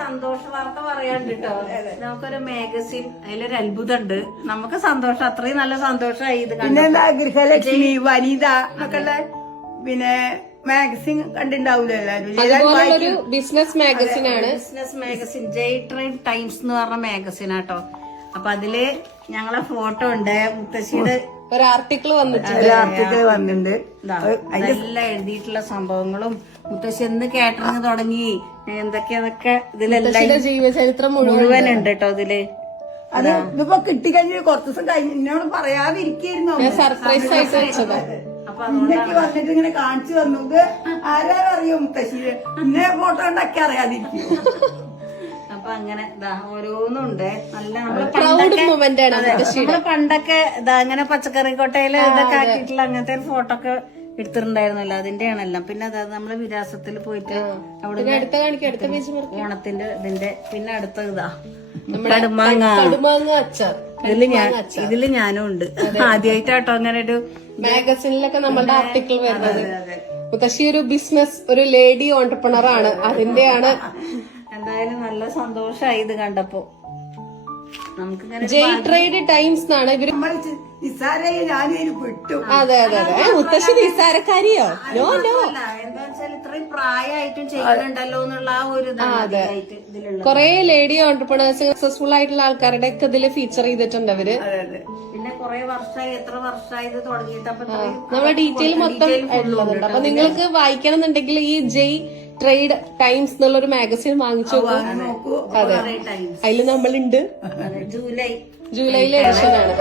സന്തോഷ വാർത്ത പറയാണ്ട് കേട്ടോ. നമുക്കൊരു മാഗസിൻ, അതിലൊരു അത്ഭുതം ഉണ്ട്. നമുക്ക് സന്തോഷം, അത്രയും നല്ല സന്തോഷമായി ഇത് പിന്നെ എന്താ ഗൃഹലക്ഷ്മി, വനിത എന്നൊക്കെ ഉള്ള പിന്നെ മാഗസിൻ കണ്ടിണ്ടാവൂലോ എല്ലാവരും. ബിസിനസ് മാഗസിൻ ആണ്. ബിസിനസ് മാഗസിൻ ജയ് ട്രേഡ് ടൈംസ് എന്ന് പറഞ്ഞ മാഗസിൻ ആട്ടോ. അപ്പൊ അതില് ഞങ്ങളെ ഫോട്ടോ ഉണ്ട്, മുത്തശ്ശിയുടെ ഒരു ആർട്ടിക്കിൾ വന്നിട്ടുണ്ട്. ആർട്ടിക്കിൾ വന്നിട്ടുണ്ട്. നല്ല എഴുതിയിട്ടുള്ള സംഭവങ്ങളും മുത്തശ്ശി എന്ന് കാറ്ററിംഗ് തുടങ്ങി എന്തൊക്കെയാന്നൊക്കെ ഇതിലെല്ലാം ജീവചരിത്രം മുഴുവൻ ഉണ്ട് കേട്ടോ ഇതില്. അത് ഇതിപ്പോ കിട്ടിക്കഴിഞ്ഞ് കുറച്ച് ദിവസം കഴിഞ്ഞ് എന്നോട് പറയാതിരിക്കുന്നു. സർപ്രൈസ് ആയിട്ട് വെച്ചത്. ഇന്നൊക്കെ വന്നിട്ട് ഇങ്ങനെ കാണിച്ചു തന്നു. ഇത് ആരാരും അറിയോ മുത്തശ്ശി, ഇന്നെ ഫോട്ടോ ഉണ്ടാക്കി അറിയാതിരിക്കും. അപ്പൊ അങ്ങനെ ഓരോന്നുണ്ട്. നല്ല പ്രൗഡ് മൊമെന്റ് ആണ്. നമ്മള് പണ്ടൊക്കെ അങ്ങനെ പച്ചക്കറി കൊട്ടയില് ഇതൊക്കെ ആക്കിയിട്ടുള്ള അങ്ങനത്തെ ഫോട്ടോ ഒക്കെ എടുത്തിട്ടുണ്ടായിരുന്നല്ലോ, അതിന്റെയാണെല്ലാം. പിന്നെ അതായത് നമ്മള് വിരാസത്തിൽ പോയിട്ട് അവിടെ ഓണത്തിന്റെ ഇതിന്റെ പിന്നെ അടുത്ത കടുമാങ്ങ അച്ചാർ. ഇതില് ഞാനും ഉണ്ട്. ആദ്യമായിട്ടാട്ടോ അങ്ങനെ ഒരു മാഗസിനിലൊക്കെ നമ്മളുടെ ആർട്ടിക്കിൾ വരുന്നത്. മുത്തശ്ശി ഒരു ബിസിനസ്, ഒരു ലേഡി ഓണ്ടർപ്രണർ ആണ്. അതിന്റെയാണ്. എന്തായാലും നല്ല സന്തോഷമായി ഇത് കണ്ടപ്പോ. നമുക്കിങ്ങനെ ജയ് ട്രേഡ് ടൈംസ് എന്നാണ് ഇവര്. നിസ്സാരയെ ഞാനും പെട്ടു. അതെ അതെ അതെ. മുത്തശ്ശി നിസ്സാരക്കാരിയോ? No no. എന്താ വെച്ചാൽ ഇത്രയും പ്രായമായിട്ടും ചെയ്യുന്നുണ്ടല്ലോ എന്നുള്ള ആ ഒരു ഇതിലുള്ള കൊറേ ലേഡി ഓണ്ടർപ്രണേഴ്സ്, സക്സസ്ഫുൾ ആയിട്ടുള്ള ആൾക്കാരുടെ ഒക്കെ ഇതില് ഫീച്ചർ ചെയ്തിട്ടുണ്ട് അവര്. പിന്നെ കൊറേ വർഷമായി, എത്ര വർഷമായി ഇത് തുടങ്ങിയിട്ട്. അപ്പൊ നമ്മളെ ഡീറ്റെയിൽ മൊത്തം ഉള്ളതുണ്ട്. അപ്പൊ നിങ്ങൾക്ക് വായിക്കണം എന്നുണ്ടെങ്കിൽ ഈ ജയ് ട്രേഡ് ടൈംസ് എന്നുള്ള ഒരു മാഗസിൻ വാങ്ങിച്ചു നോക്കൂ. അതെ, അതില് നമ്മളുണ്ട്. ജൂലൈ ജൂലൈയിലെ എഡിഷൻ ആണ്.